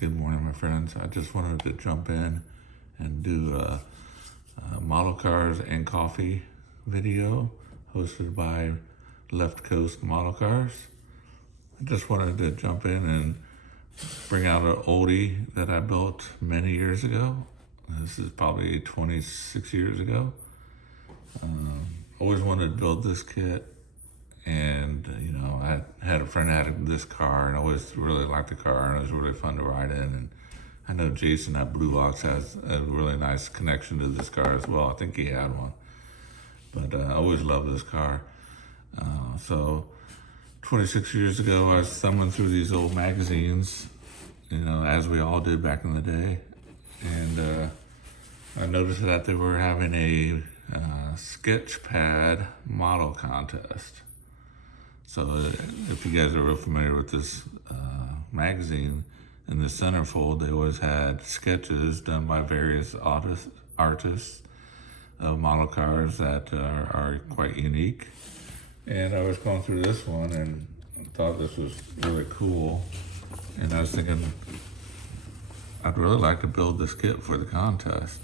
Good morning, my friends. I just wanted to jump in and do a model cars and coffee video hosted by Left Coast Model Cars. I just wanted to jump in and bring out an oldie that I built many years ago. This is probably 26 years ago. Always wanted to build this kit, and I had a friend that had this car, and I always really liked the car, and it was really fun to ride in. And I know Jason at Blue Box has a really nice connection to this car as well. I think he had one, but I always loved this car. So 26 years ago, I was thumbing through these old magazines, as we all did back in the day, and I noticed that they were having a Sketchpad model contest. So if you guys are real familiar with this magazine, in the centerfold, they always had sketches done by various artists of model cars that are quite unique. And I was going through this one and thought this was really cool. And I was thinking, I'd really like to build this kit for the contest.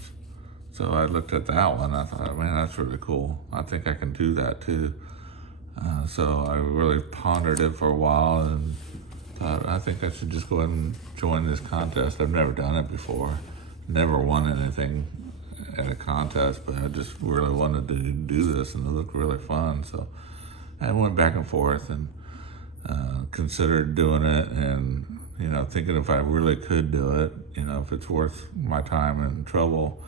So I looked at that one, I thought, man, that's really cool. I think I can do that too. So I really pondered it for a while and thought, I think I should just go ahead and join this contest. I've never done it before, never won anything at a contest, but I just really wanted to do this, and it looked really fun. So I went back and forth and considered doing it, and thinking if I really could do it, if it's worth my time and trouble,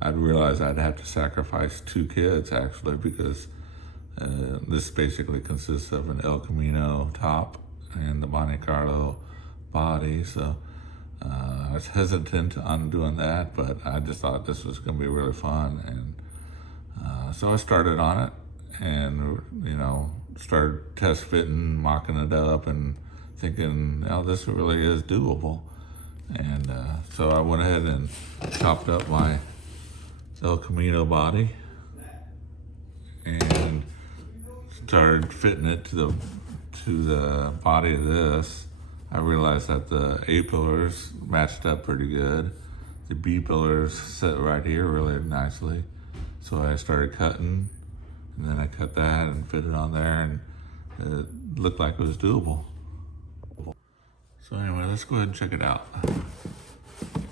I'd realize I'd have to sacrifice 2 kids actually, because this basically consists of an El Camino top and the Monte Carlo body. So I was hesitant on doing that, but I just thought this was going to be really fun. And so I started on it and, started test fitting, mocking it up, and thinking, this really is doable. And so I went ahead and chopped up my El Camino body and started fitting it to the body of this. I realized that the A pillars matched up pretty good. The B pillars sit right here really nicely. So I started cutting, and then I cut that and fit it on there, and it looked like it was doable. So anyway, let's go ahead and check it out.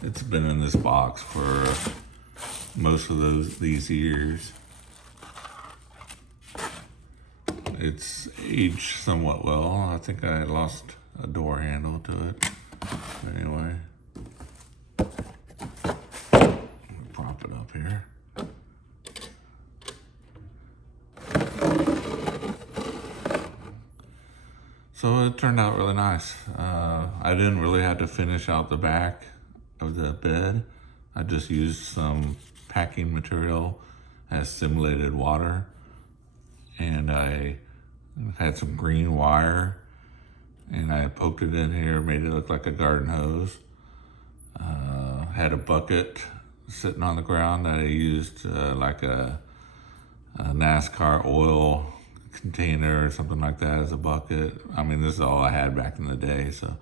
It's been in this box for most of these years. It's aged somewhat well. I think I lost a door handle to it. But anyway, prop it up here. So it turned out really nice. I didn't really have to finish out the back of the bed. I just used some packing material as simulated water, and I had some green wire, and I poked it in here, made it look like a garden hose. Had a bucket sitting on the ground that I used like a NASCAR oil container or something like that as a bucket. I mean, this is all I had back in the day. So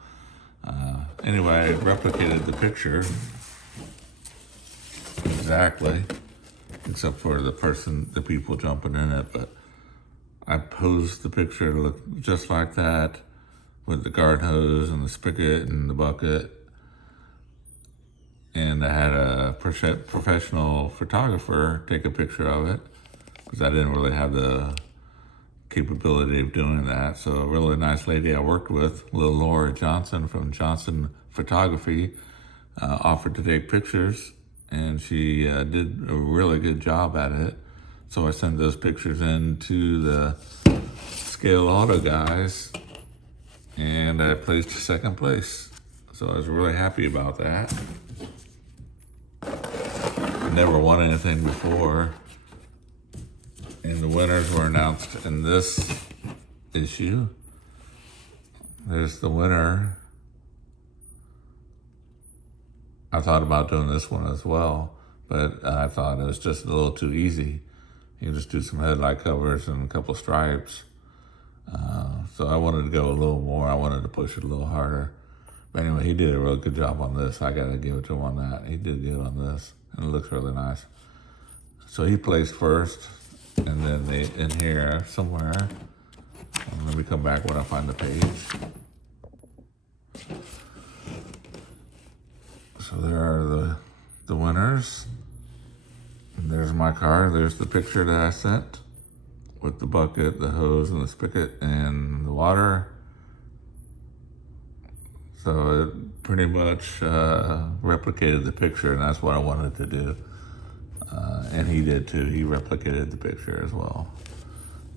anyway, I replicated the picture exactly, except for the people jumping in it, but I posed the picture to look just like that, with the garden hose and the spigot and the bucket. And I had a professional photographer take a picture of it, because I didn't really have the capability of doing that. So a really nice lady I worked with, little Laura Johnson from Johnson Photography, offered to take pictures, and she did a really good job at it. So I sent those pictures in to the Scale Auto guys, and I placed second place. So I was really happy about that. I never won anything before, and the winners were announced in this issue. There's the winner. I thought about doing this one as well, but I thought it was just a little too easy. You can just do some headlight covers and a couple stripes. So I wanted to go a little more. I wanted to push it a little harder. But anyway, he did a really good job on this. I gotta give it to him on that. He did good on this, and it looks really nice. So he placed first, and then in here somewhere. Let me come back when I find the page. So there are the winners. And there's my car. There's the picture that I sent with the bucket, the hose, and the spigot, and the water. So it pretty much replicated the picture, and that's what I wanted to do. And he did too. He replicated the picture as well.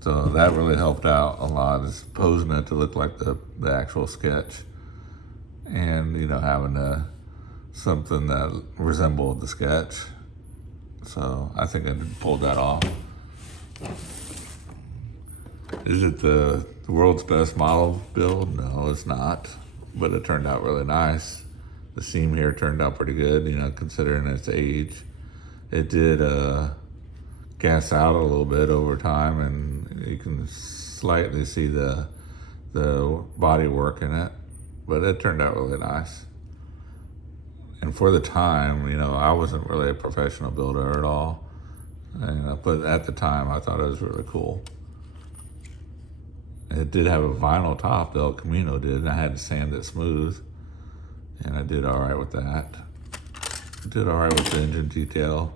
So that really helped out a lot, is posing it to look like the actual sketch, and having something that resembled the sketch. So I think I pulled that off. Is it the world's best model build? No, it's not, but it turned out really nice. The seam here turned out pretty good, considering its age. It did gas out a little bit over time, and you can slightly see the body work in it, but it turned out really nice. And for the time, I wasn't really a professional builder at all, but at the time I thought it was really cool. It did have a vinyl top, the El Camino did, and I had to sand it smooth, and I did all right with that. I did all right with the engine detail.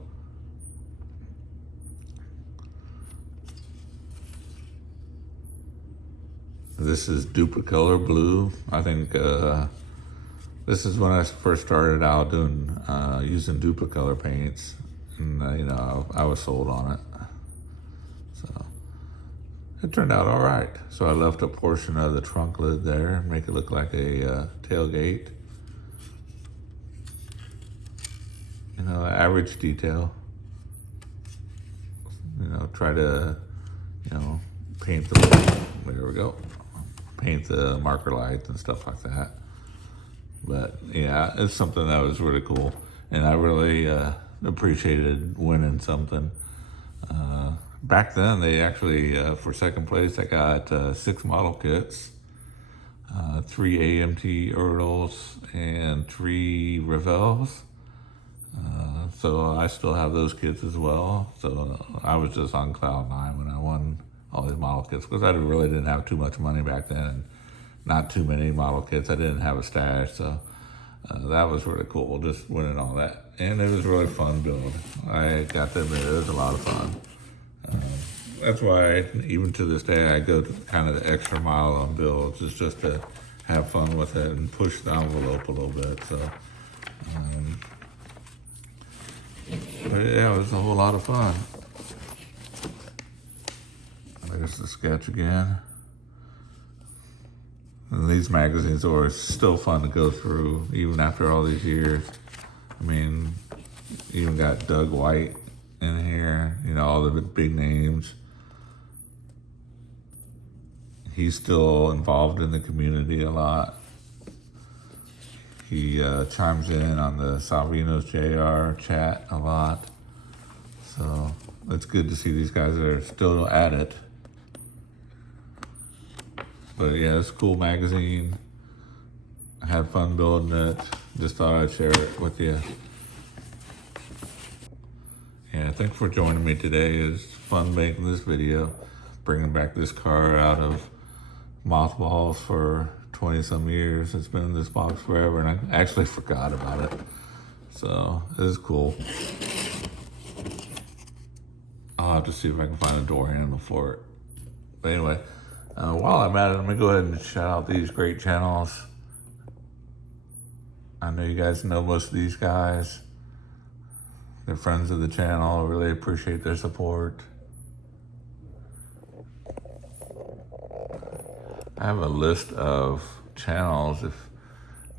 This is Duplicolor blue. I think this is when I first started out doing using Duplicolor paints, and I was sold on it. So it turned out all right. So I left a portion of the trunk lid there, make it look like a tailgate. Average detail. Try to paint the, there we go, paint the marker lights and stuff like that. But yeah, it's something that was really cool, and I really appreciated winning something. Back then, they actually, for second place, I got 6 model kits, 3 AMT Erdls, and 3 Revels. So I still have those kits as well. So I was just on cloud 9 when I won all these model kits, because I really didn't have too much money back then, and not too many model kits. I didn't have a stash, so that was really cool, just winning all that. And it was really fun build. I got to admit, it was a lot of fun. That's why, even to this day, I go kind of the extra mile on builds, is just to have fun with it and push the envelope a little bit. So, but yeah, it was a whole lot of fun. There's the sketch again. And these magazines are still fun to go through, even after all these years. I mean, even got Doug White in here, all the big names. He's still involved in the community a lot. He chimes in on the Salvino's JR chat a lot. So it's good to see these guys that are still at it. But yeah, it's a cool magazine. I had fun building it. Just thought I'd share it with you. Yeah, thanks for joining me today. It's fun making this video, bringing back this car out of mothballs for 20 some years. It's been in this box forever, and I actually forgot about it. So it is cool. I'll have to see if I can find a door handle for it. But anyway, while I'm at it, let me go ahead and shout out these great channels. I know you guys know most of these guys. They're friends of the channel. I really appreciate their support. I have a list of channels. If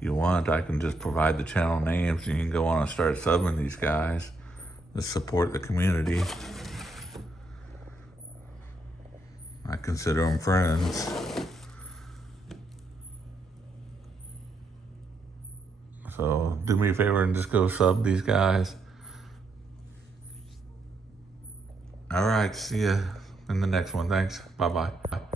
you want, I can just provide the channel names, and you can go on and start subbing these guys to support the community. I consider them friends. So do me a favor and just go sub these guys. All right, see ya in the next one. Thanks. Bye-bye.